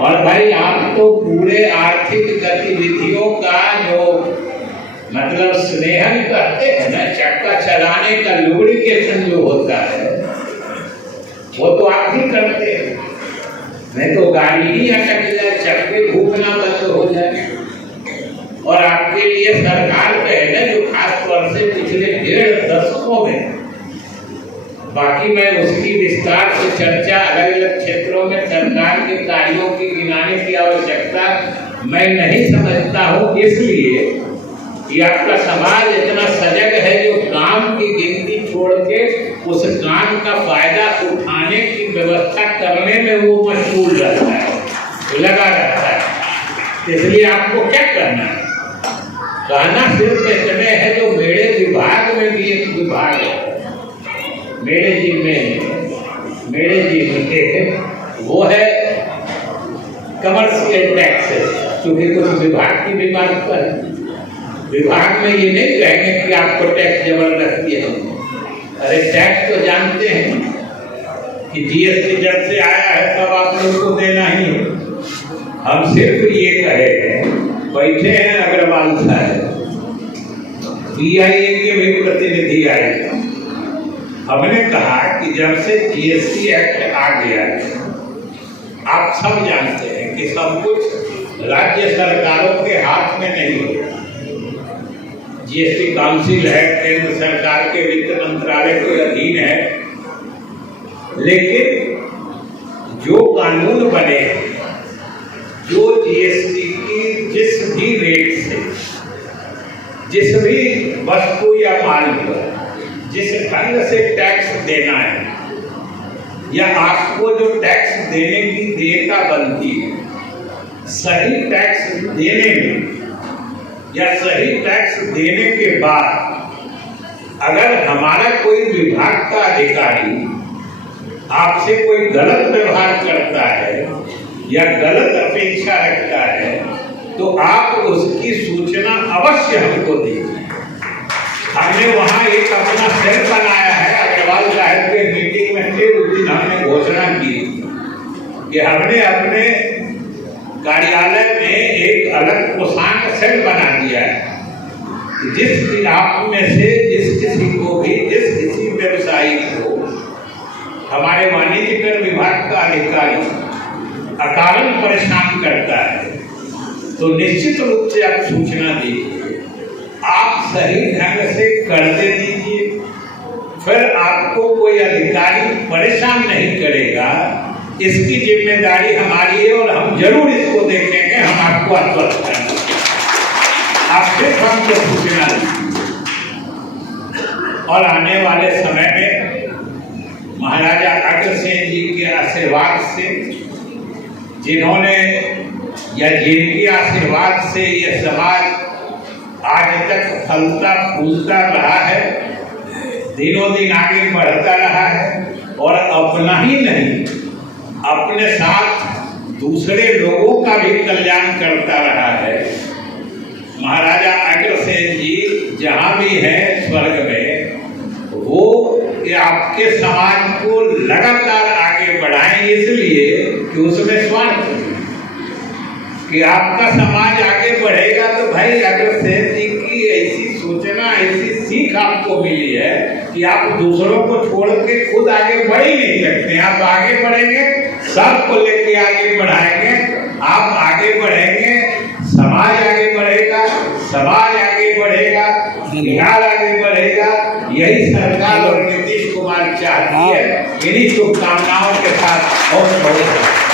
और भाई आप तो पूरे आर्थिक गतिविधियों का जो मतलब स्नेहन करते हैं ना, चक्का चलाने का लुब्रिकेशन जो होता है वो तो आप ही करते हैं। नहीं तो गाड़ी ही अटक जाए, चक्के घूमना बंद हो जाए। और आपके लिए सरकार का है ना जो खास तौर से पिछले 1.5 दशकों में, बाकी मैं उसकी विस्तार से चर्चा अलग अलग क्षेत्रों में सरकार के कार्यों की गिनाने की आवश्यकता मैं नहीं समझता हूँ, इसलिए कि आपका समाज इतना सजग है जो काम की गिनती छोड़ के उस काम का फायदा उठाने की व्यवस्था करने में वो मशगूल रहता है, लगा रहता है। इसलिए आपको क्या करना है? कहना सिर्फ इतने है जो मेरे विभाग में भी एक विभाग है, मेरे जिम्मे वो है कमर्शियल टैक्सेस। क्योंकि कुछ विभाग की भी बात पर विभाग में ये नहीं कहेंगे कि आपको टैक्स जबरदस्ती है। अरे टैक्स तो जानते हैं कि जीएसटी जब से आया है तब आप लोग को देना ही है। हम सिर्फ ये कहे, बैठे हैं अग्रवाल साहब, पीआईए के भी प्रतिनिधि आए, हमने कहा कि जब से जीएसटी एक्ट आ गया है, आप सब जानते हैं कि सब कुछ राज्य सरकारों के हाथ में नहीं होता। जीएसटी काउंसिल है, केंद्र सरकार के वित्त मंत्रालय के अधीन है, लेकिन जो कानून बने, जो जीएसटी की जिस भी रेट से जिस भी वस्तु या माल पर जिस ढंग से टैक्स देना है या आपको जो टैक्स देने की देयता बनती है, सही टैक्स देने में या सही टैक्स देने के बाद अगर हमारा कोई विभाग का अधिकारी आपसे कोई गलत व्यवहार करता है या गलत अपेक्षा रखता है तो आप उसकी सूचना अवश्य हमको दीजिए। हमने वहाँ एक अपना सेल बनाया है, अग्रवाल साहब के मीटिंग में थे उस दिन हमने घोषणा की कि हमने अपने कार्यालय में एक अलग कोषांग सेल बना दिया है। जिस आप में से जिस किसी को भी, जिस किसी व्यवसायी को हमारे वाणिज्य कर विभाग का अधिकारी अकारण परेशान करता है तो निश्चित रूप से आप सूचना दीजिए, आप सही ढंग से कर दे दीजिए, फिर आपको कोई अधिकारी परेशान नहीं करेगा। इसकी जिम्मेदारी हमारी है और हम जरूर इसको देखेंगे, हम आपको आश्वस्त करेंगे। आप सिर्फ हमको सूचना दीजिए और आने वाले समय में महाराजा अग्रसेन जी के आशीर्वाद से, जिन्होंने या जिनके आशीर्वाद से यह समाज आज तक फलता फूलता रहा है, दिनों दिन आगे बढ़ता रहा है और अपना ही नहीं अपने साथ दूसरे लोगों का भी कल्याण करता रहा है। महाराजा अग्रसेन जी जहाँ भी हैं स्वर्ग में, वो आपके समाज को लगातार आगे बढ़ाएं, इसलिए कि उसमें स्वार्थ है कि आपका समाज आगे बढ़ेगा तो भाई अग्रसेन जी की ऐसी सूचना, ऐसी सीख आपको मिली है कि आप दूसरों को छोड़ के खुद आगे बढ़ ही नहीं सकते। आप आगे बढ़ेंगे, सबको लेके आगे बढ़ाएंगे, आप आगे बढ़ेंगे, समाज आगे बढ़ेगा, समाज आगे बढ़ेगा, बिहार आगे बढ़ेगा। यही सरकार और नीतीश कुमार चाहती है। इन्हीं शुभकामनाओं के साथ बहुत बहुत